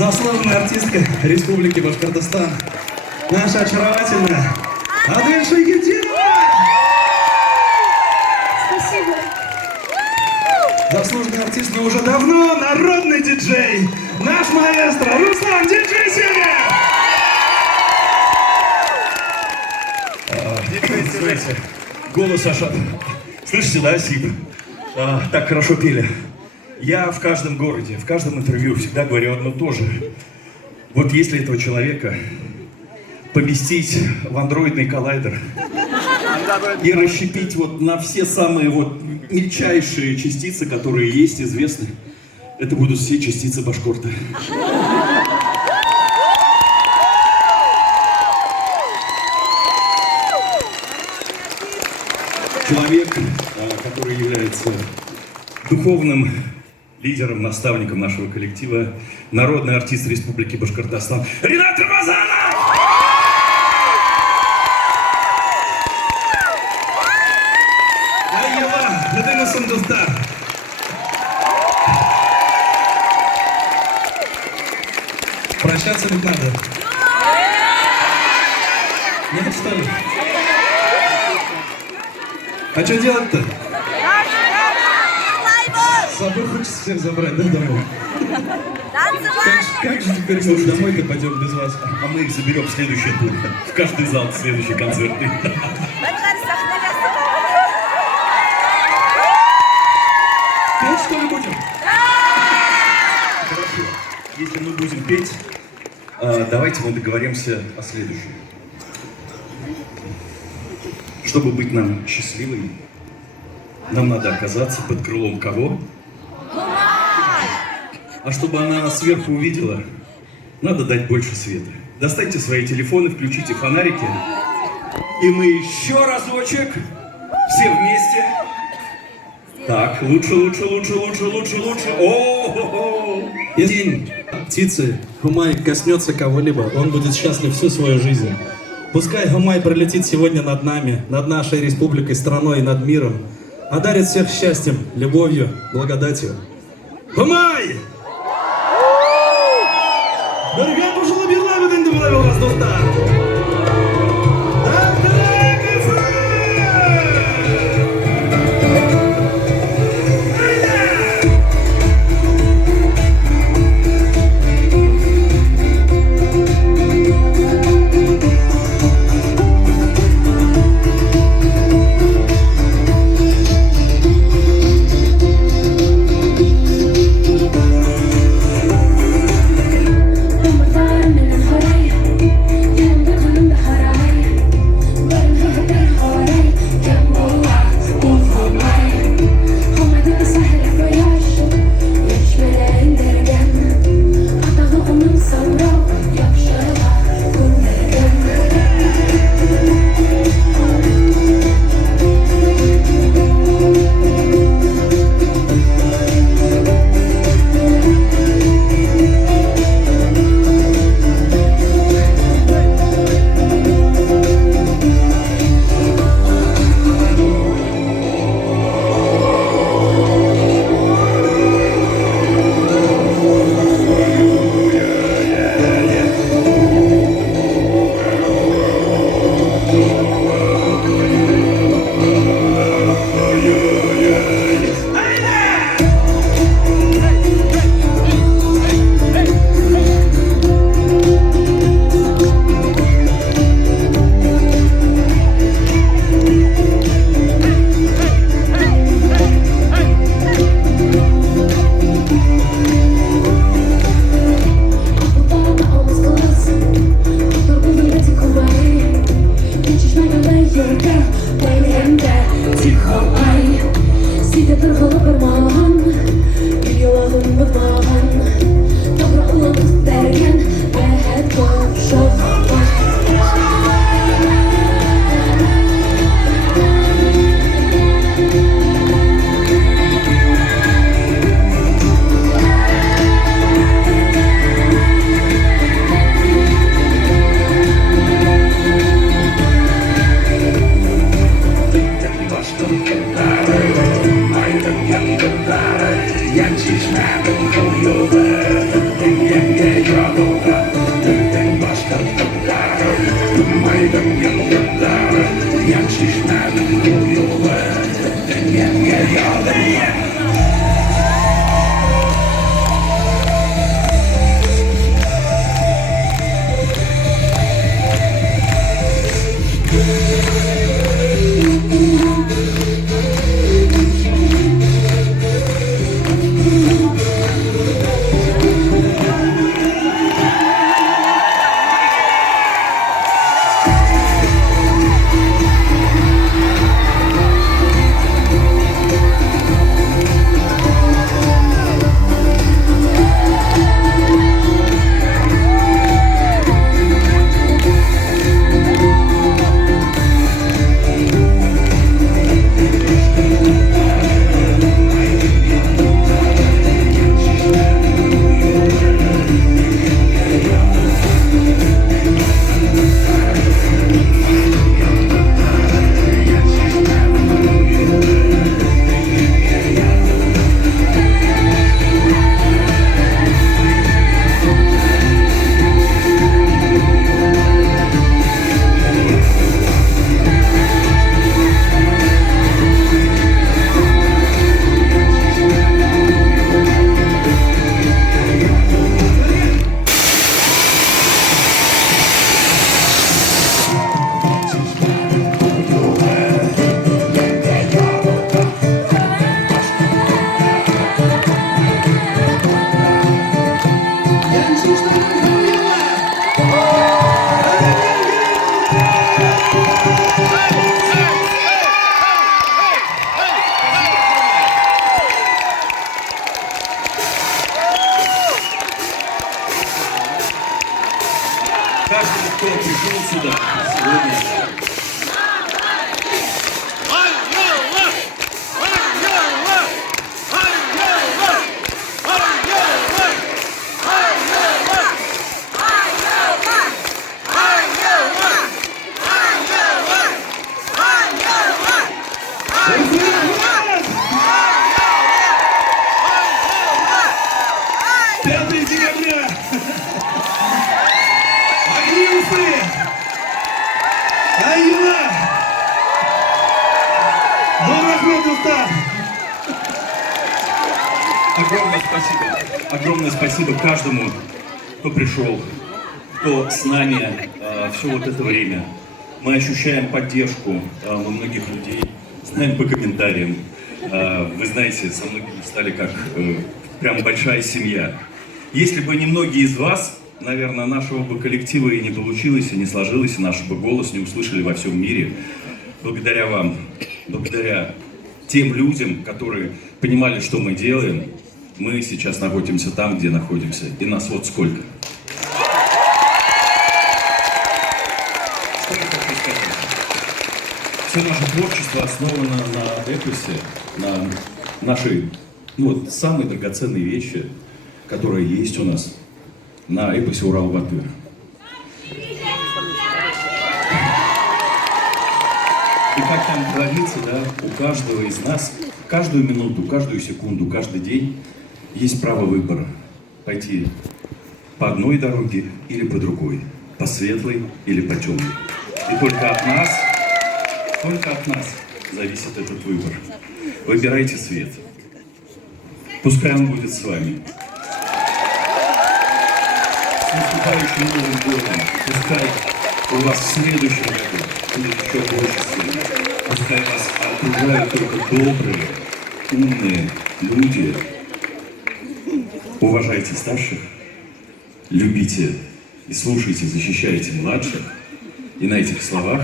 заслуженная артистка Республики Башкортостан, наша очаровательная Адель Шайхетдинова! Спасибо. Заслуженный артист, но уже давно народный диджей, наш маэстро Руслан Диджей Сеня! Знаете, голос аж от... Слышите, да, Сиб? Так хорошо пели. Я в каждом городе, в каждом интервью всегда говорю одно и то же. Вот если этого человека поместить в андроидный коллайдер и расщепить вот на все самые вот мельчайшие частицы, которые есть, известны, это будут все частицы башкорта. Человек, который является духовным лидером, наставником нашего коллектива, народный артист Республики Башкортостан Ринат Рамазанов! Айяла, это Сундустар. Прощаться ведь надо. Нет, что ли? А что делать-то? С собой хочется всех забрать, да, домой? Как же теперь мы домой-то пойдем без вас? А мы их заберем в следующий тур. В каждый зал в следующий концерт. Петь что ли будем? Хорошо. Если мы будем петь, давайте мы договоримся о следующем. Чтобы быть нам счастливыми, нам надо оказаться под крылом кого? А чтобы она нас сверху увидела, надо дать больше света. Достаньте свои телефоны, включите фонарики, и мы еще разочек, все вместе. Так, лучше. О-хо-хо. День птицы Хумай коснется кого-либо, он будет счастлив всю свою жизнь. Пускай Хумай пролетит сегодня над нами, над нашей республикой, страной и над миром, одарит всех счастьем, любовью, благодатью. Хумай! Дорогая, пошла била, вы не была у нас достать. من الهواية Каждый, кто пришел сюда сегодня. Огромное спасибо каждому, кто пришел, кто с нами все вот это время. Мы ощущаем поддержку у многих людей, знаем по комментариям. Вы знаете, со многими стали как прям большая семья. Если бы не многие из вас, наверное, нашего бы коллектива и не получилось, и не сложилось, и наш бы голос не услышали во всем мире. Благодаря вам, благодаря тем людям, которые понимали, что мы делаем, мы сейчас находимся там, где находимся. И нас вот сколько. Что я хочу сказать? Все наше творчество основано на эпосе, на нашей, самой драгоценной вещи, которая есть у нас, на эпосе Урал-Батыр. И как там говорится, да, у каждого из нас, каждую минуту, каждую секунду, каждый день есть право выбора. Пойти по одной дороге или по другой, по светлой или по темной. И только от нас зависит этот выбор. Выбирайте свет. Пускай он будет с вами. С наступающим Новым годом. Пускай у вас в следующем году будет еще больше света. Пускай вас окружают только добрые, умные люди. Уважайте старших, любите и слушайте, защищайте младших. И на этих словах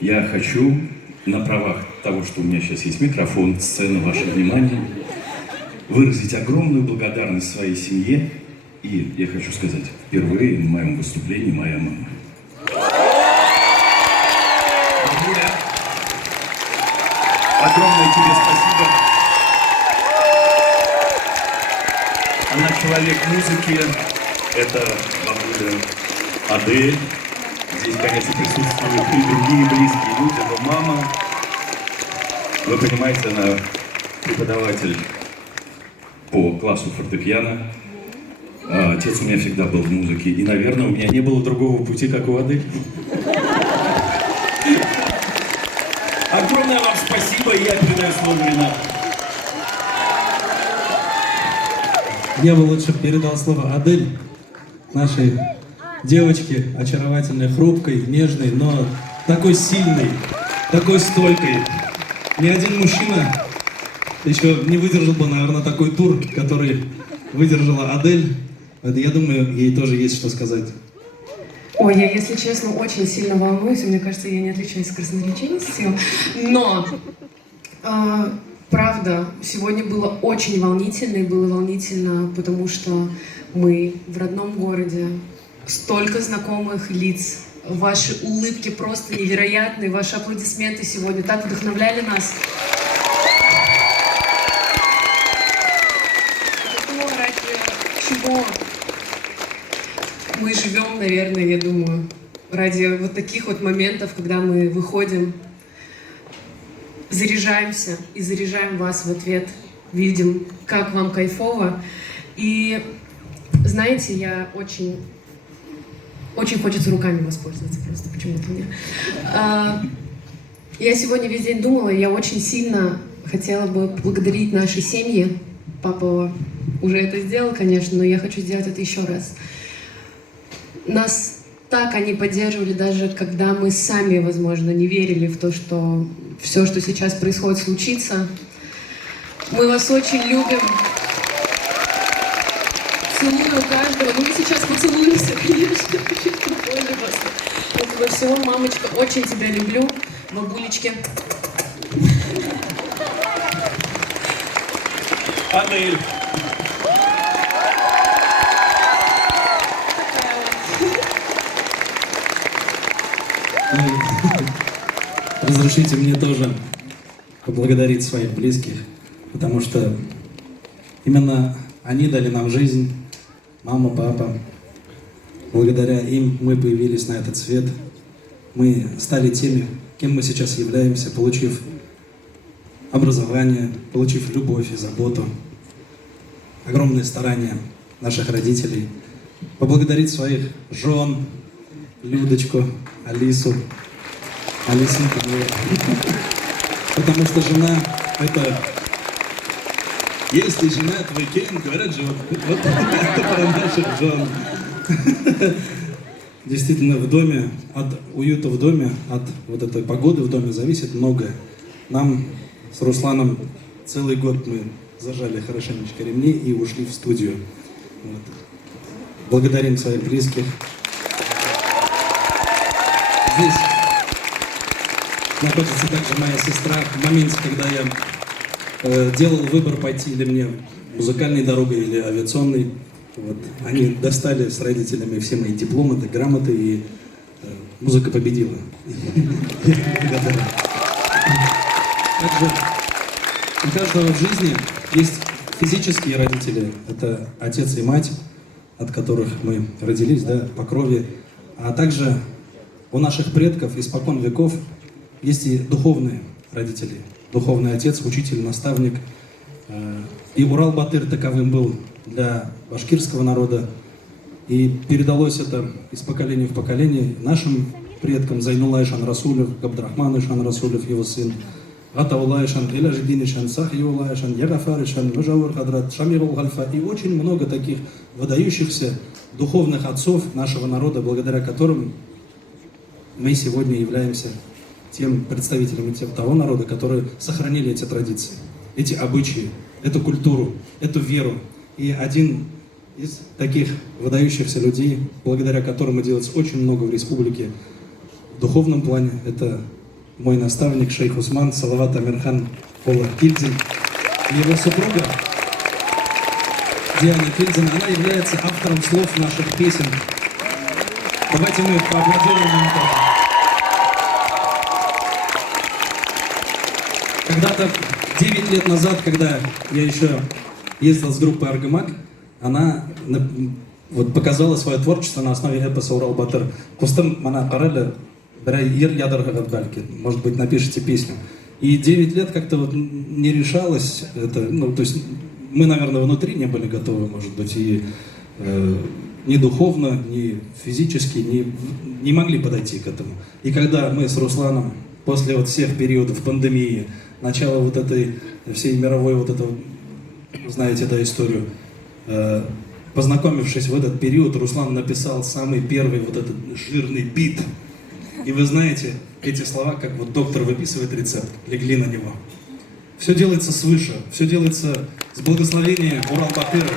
я хочу, на правах того, что у меня сейчас есть микрофон, сцена, ваше внимание, выразить огромную благодарность своей семье. И я хочу сказать, впервые в моем выступлении моя мама. Бабуля, огромное тебе спасибо. Она человек музыки, это бабуля Адель. Здесь, конечно, присутствуют и другие близкие люди, но мама, вы понимаете, она преподаватель по классу фортепиано. Отец у меня всегда был в музыке, и, наверное, у меня не было другого пути, как у Адель. Огромное вам спасибо, и я передаю слово Ренату. Я бы лучше передал слово Адель, нашей девочке, очаровательной, хрупкой, нежной, но такой сильной, такой стойкой. Ни один мужчина еще не выдержал бы, наверное, такой тур, который выдержала Адель. Это, я думаю, ей тоже есть что сказать. Ой, я, если честно, очень сильно волнуюсь. Мне кажется, я не отличаюсь красноречивостью. Но, правда, сегодня было очень волнительно. И было волнительно, потому что мы в родном городе. Столько знакомых лиц. Ваши улыбки просто невероятные. Ваши аплодисменты сегодня так вдохновляли нас. Ради чего мы живем, наверное, я думаю, ради вот таких вот моментов, когда мы выходим, заряжаемся и заряжаем вас в ответ, видим, как вам кайфово. И знаете, я очень хочется руками воспользоваться просто почему-то мне. Я сегодня весь день думала, я очень сильно хотела бы поблагодарить наши семьи. Папа уже это сделал, конечно, но я хочу сделать это еще раз. Нас так они поддерживали, даже когда мы сами, возможно, не верили в то, что все, что сейчас происходит, случится. Мы вас очень любим. Целую каждого. Ну, мы сейчас поцелуемся, конечно. Очень вас. Вот во всем, мамочка, очень тебя люблю. Бабулечки. Адель. Разрешите мне тоже поблагодарить своих близких, потому что именно они дали нам жизнь, мама, папа. Благодаря им мы появились на этот свет. Мы стали теми, кем мы сейчас являемся, получив образование, получив любовь и заботу. Огромные старания наших родителей. Поблагодарить своих жен, Людочку, Алису. Алисенька, потому что жена — это... Если жена твой кем, говорят же, вот это про наших жен. Действительно, в доме, от уюта в доме, от вот этой погоды в доме зависит многое. Нам с Русланом целый год мы зажали хорошенечко ремни и ушли в студию. Вот. Благодарим своих близких. Здесь находится также моя сестра. В моменте, когда я делал выбор, пойти ли мне музыкальной дорогой или авиационной, вот, они достали с родителями все мои дипломы, грамоты, и музыка победила. Также у каждого в жизни есть физические родители. Это отец и мать, от которых мы родились, да, по крови. А также у наших предков испокон веков есть и духовные родители. Духовный отец, учитель, наставник. И Урал-Батыр таковым был для башкирского народа. И передалось это из поколения в поколение нашим предкам. Зайнулла Ишан Расулев, Габдрахман Ишан Расулев, его сын. Атаула Ишан, Иляждин Ишан, Сахиула Ишан, Ягафар Ишан, Мужаур Хадрат, Шамирул Гальфа. И очень много таких выдающихся духовных отцов нашего народа, благодаря которым мы сегодня являемся тем представителями того народа, которые сохранили эти традиции, эти обычаи, эту культуру, эту веру. И один из таких выдающихся людей, благодаря которому делается очень много в республике в духовном плане, это мой наставник шейх Усман Салават Амирхан Пола Кильдин. И его супруга Диана Кильдин, она является автором слов наших песен. Давайте мы поаплодируем им тоже. Когда-то 9 лет назад, когда я еще ездил с группой Аргамак, она вот показала свое творчество на основе эпоса Урал-Батыр. Кустым мана карали, ер ядырга бальки. Может быть, напишите песню. И 9 лет как-то вот не решалось это, ну, то есть мы, наверное, внутри не были готовы, может быть, и ни духовно, ни физически не могли подойти к этому. И когда мы с Русланом после вот всех периодов пандемии, начала вот этой всей мировой вот этой, знаете, да, историю. Познакомившись в этот период, Руслан написал самый первый вот этот жирный бит. И вы знаете, эти слова, как вот доктор выписывает рецепт, легли на него. Все делается свыше, все делается с благословения Урал-Батыра.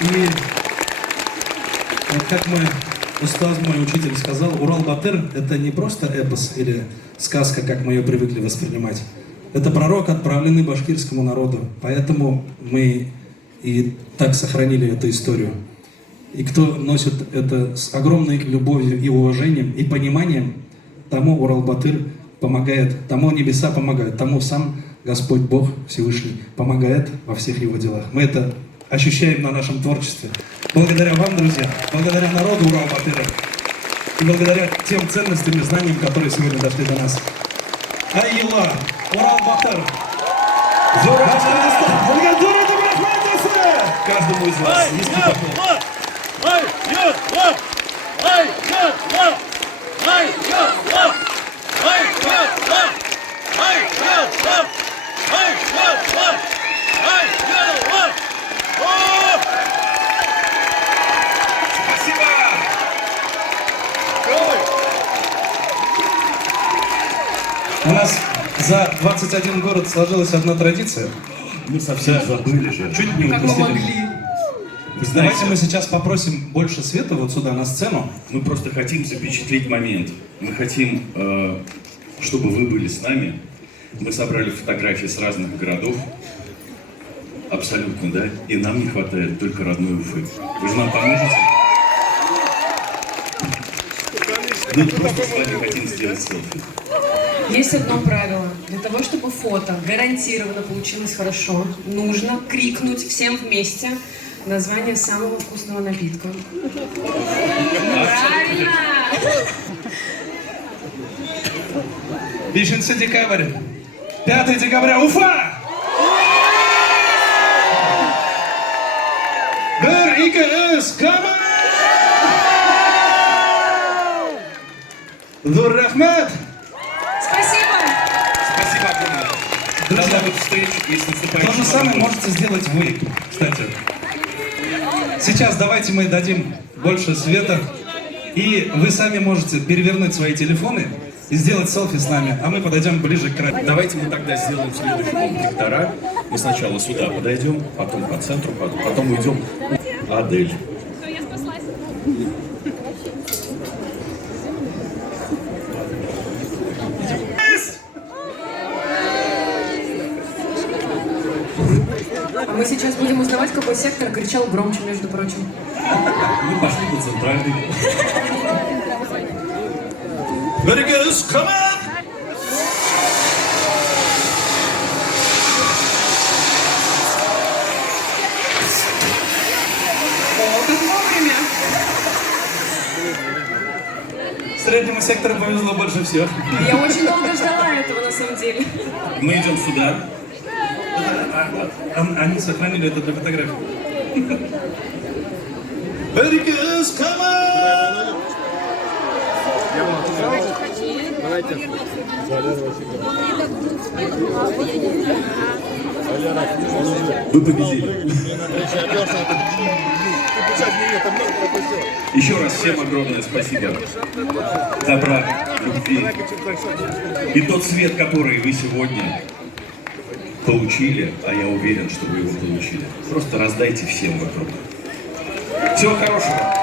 И вот как устаз мой учитель сказал, Урал-Батыр — это не просто эпос или сказка, как мы ее привыкли воспринимать. Это пророк, отправленный башкирскому народу. Поэтому мы и так сохранили эту историю. И кто носит это с огромной любовью и уважением, и пониманием, тому Урал-Батыр помогает, тому небеса помогают, тому сам Господь Бог Всевышний помогает во всех его делах. Мы это ощущаем на нашем творчестве. Благодаря вам, друзья, благодаря народу Урал-Батыра и благодаря тем ценностям и знаниям, которые сегодня дошли до нас. Айла, Урал-Батыр! Каждому из вас низкий поклон. У нас за 21 город сложилась одна традиция. Мы совсем забыли же. Чуть не Как мы упустили. могли? Вы Давайте знаете, мы сейчас попросим больше света вот сюда, на сцену. мы просто хотим запечатлеть момент. Мы хотим, чтобы вы были с нами. Мы собрали фотографии с разных городов. Абсолютно, да? И нам не хватает только родной Уфы. Вы же нам поможете? Мы просто с вами хотим сделать селфи. Есть одно правило. Для того, чтобы фото гарантированно получилось хорошо, нужно крикнуть всем вместе название самого вкусного напитка. Правильно! 5 декабрь, 5 декабря, Уфа! Bir, iki, üç, come on! Dur Рахмет! Спасибо! Спасибо огромное. До новых встреч и с наступающим То же самое Новым годом. можете сделать вы, кстати. Сейчас давайте мы дадим больше света, и вы сами можете перевернуть свои телефоны и сделать селфи с нами, а мы подойдем ближе к краю. Давайте мы тогда сделаем следующий контактора. Мы сначала сюда подойдем, потом по центру, потом уйдем. Адель. А мы сейчас будем узнавать, какой сектор кричал громче, между прочим. Мы пошли на центральный. Very good, come on! О, как вовремя! Среднему сектору повезло больше всех. Я очень долго ждала этого, на самом деле. Мы идем сюда. Они сохранили это для фотографии. Very good, come on! Вы победили. Еще раз всем огромное спасибо. Добра, любви. И тот свет, который вы сегодня получили, а я уверен, что вы его получили. Просто раздайте всем вокруг. Всего хорошего.